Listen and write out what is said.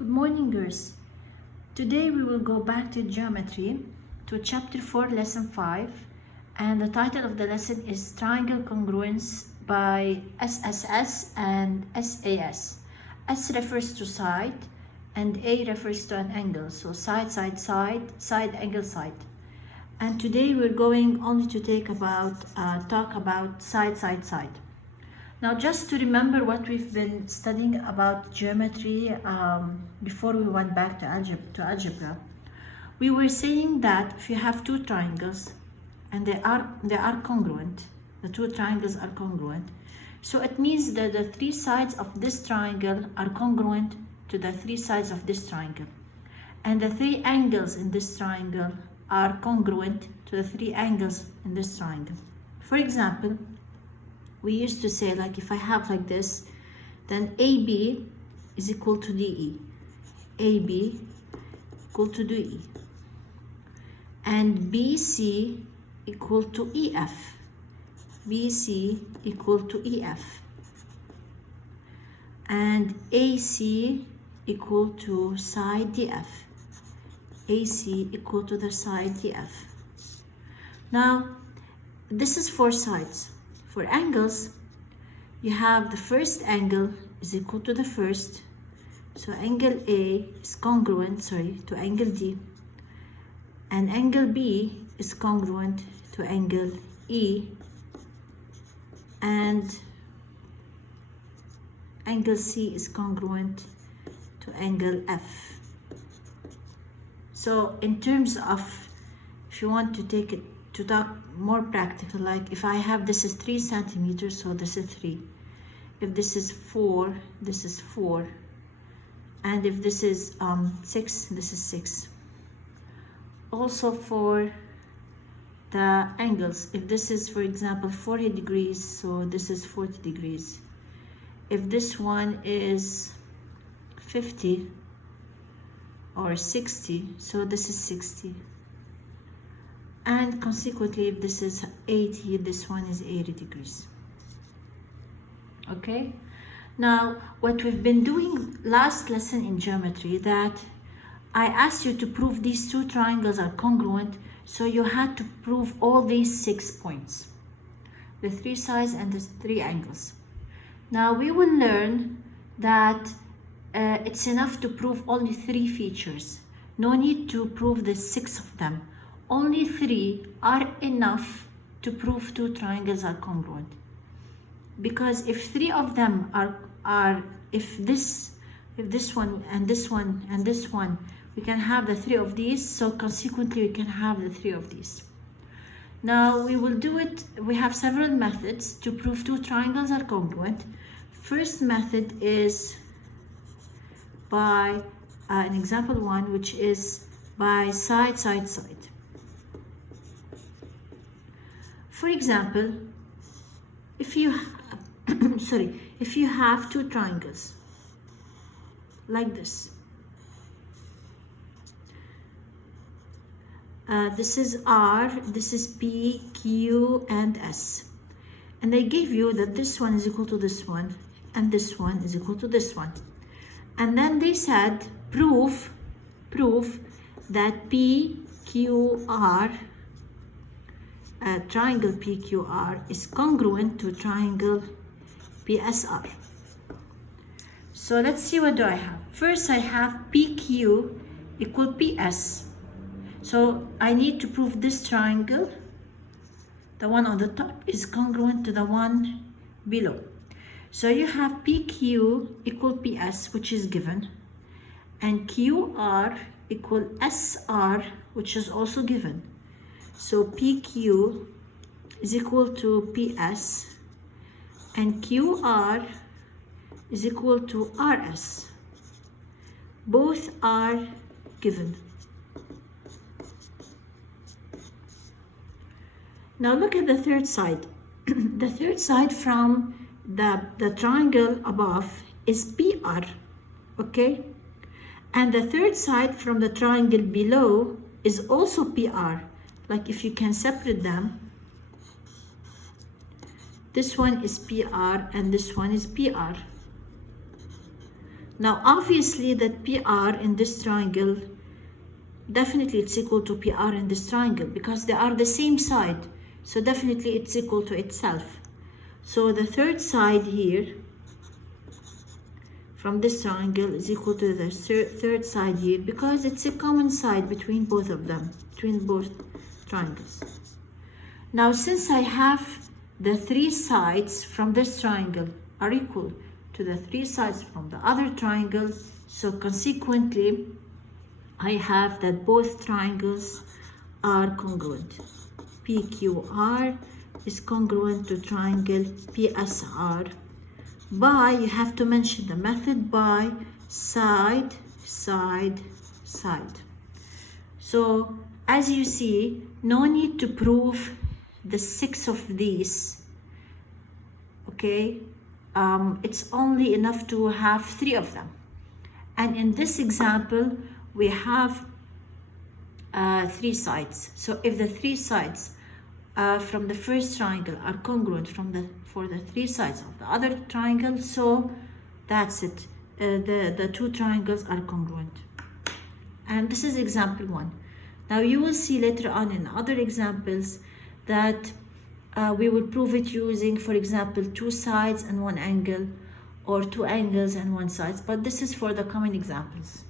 Good morning, girls. Today we will go back to geometry to chapter 4, lesson 5, and the title of the lesson is Triangle Congruence by SSS and SAS. S refers to side and A refers to an angle, so side, side, side, side, angle, side. And today we're going only to talk about side, side, side. Now, just to remember what we've been studying about geometry before we went back to algebra, we were saying that if you have two triangles and they are congruent, the two triangles are congruent, so it means that the three sides of this triangle are congruent to the three sides of this triangle, and the three angles in this triangle are congruent to the three angles in this triangle. For example, we used to say, like, if I have like this, then AB is equal to DE, AB equal to DE, and BC equal to EF, BC equal to EF, and AC equal to side DF, AC equal to the side DF. Now, this is four sides. For angles, you have the first angle is equal to the first, so angle A is congruent, to angle D, and angle B is congruent to angle E, and angle C is congruent to angle F. So in terms of, if you want to take it to talk more practical, like if I have, this is 3 centimeters, so this is 3. If this is 4, this is 4. And if this is 6, this is 6. Also for the angles, if this is, for example, 40 degrees, so this is 40 degrees. If this one is 50 or 60, so this is 60. And consequently, if this is 80, this one is 80 degrees. Okay? Now, what we've been doing last lesson in geometry, that I asked you to prove these two triangles are congruent, so you had to prove all these 6 points, the three sides and the three angles. Now, we will learn that it's enough to prove only 3 features. No need to prove the 6 of them. Only 3 are enough to prove two triangles are congruent. Because if 3 of them if this one and this one and this one, we can have the 3 of these, so consequently we can have the 3 of these. Now we will do it, we have several methods to prove two triangles are congruent. First method is by an example 1, which is by side, side, side. For example, if you have two triangles like this, this is R, this is P, Q, and S, and they gave you that this one is equal to this one, and this one is equal to this one, and then they said prove that PQR, triangle PQR is congruent to triangle PSR. So let's see, what do I have? First, I have PQ equal PS. So I need to prove this triangle, the one on the top, is congruent to the one below. So you have PQ equal PS, which is given, and QR equal SR, which is also given. So PQ is equal to PS, and QR is equal to RS. Both are given. Now look at the third side. The third side from the triangle above is PR, okay? And the third side from the triangle below is also PR. Like, if you can separate them, this one is PR and this one is PR. Now obviously that PR in this triangle, definitely it's equal to PR in this triangle because they are the same side. So definitely it's equal to itself. So the third side here from this triangle is equal to the third side here because it's a common side between both of them, between both triangles. Now since I have the three sides from this triangle are equal to the three sides from the other triangle, so consequently I have that both triangles are congruent. PQR is congruent to triangle PSR by, you have to mention the method, by side, side, side. So as you see, no need to prove the 6 of these, okay? It's only enough to have 3 of them. And in this example, we have 3 sides. So if the 3 sides from the first triangle are congruent for the 3 sides of the other triangle, so that's it. The 2 triangles are congruent. And this is example 1. Now you will see later on in other examples that we will prove it using, for example, 2 sides and 1 angle, or 2 angles and 1 side, but this is for the common examples.